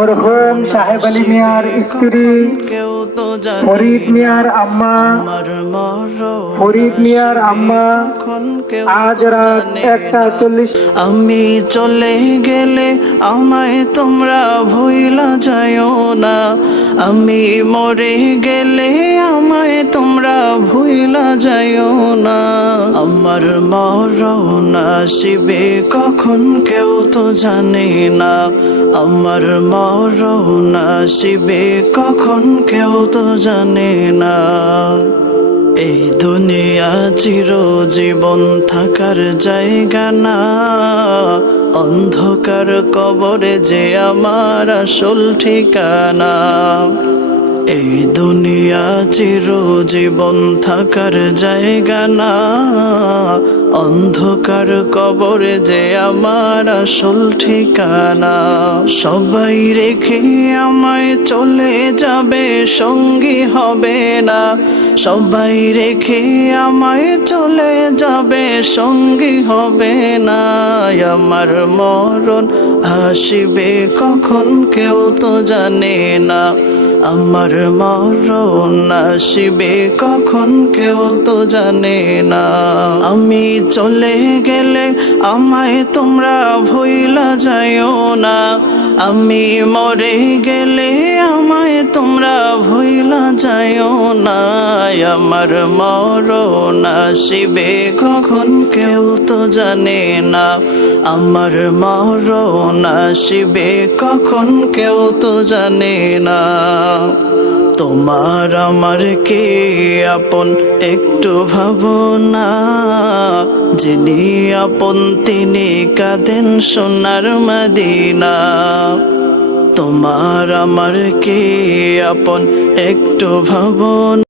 মরহুম সাহেব আলী মিয়ার স্ত্রী ফরিদ মিয়ার আম্মা আজ রাত 1:40। আমি চলে গেলে আমায় তোমরা ভুইলা যাইও না, আমি মরে গেলে আমায় তোমরা ভুইলা যাইও না। আমার মরণ আসিবে কখন কেউ তো জানে না, আমার মরণ আসিবে কখন কেউ তো জানে না। এই দুনিয়া চিরজীবন থাকার জায়গা না, অন্ধকার কবরে যে আমার আসল ঠিকানা। এই দুনিয়া চিরজীবন থাকার জায়গা না, অন্ধকার কবরে যে আমার আসল ঠিকানা। সবাই রেখে আমায় চলে যাবে, সঙ্গী হবে না। সবাই রেখে আমায় চলে যাবে, সঙ্গী হবে না। আমার মরণ আসিবে কখন কেউ তো জানে না, আমার মরণ আসিবে কখন কেউ তো জানে না। আমি চলে গেলে আমায় তোমরা ভুইলা যাইও না, আমি মরে গেলে আমায় তোমরা ভুইলা যাইও না। আমার মরণ আসিবে কখন কেউ তো জানে না, আমার মরণ আসিবে কখন কেউ তো জানে না। তোমার আমার কে আপন একটু ভাবনা, যিনি আপন তিনি কাঁদেন সোনার মদিনা। তোমার আমার কে আপন একটু ভাবনা।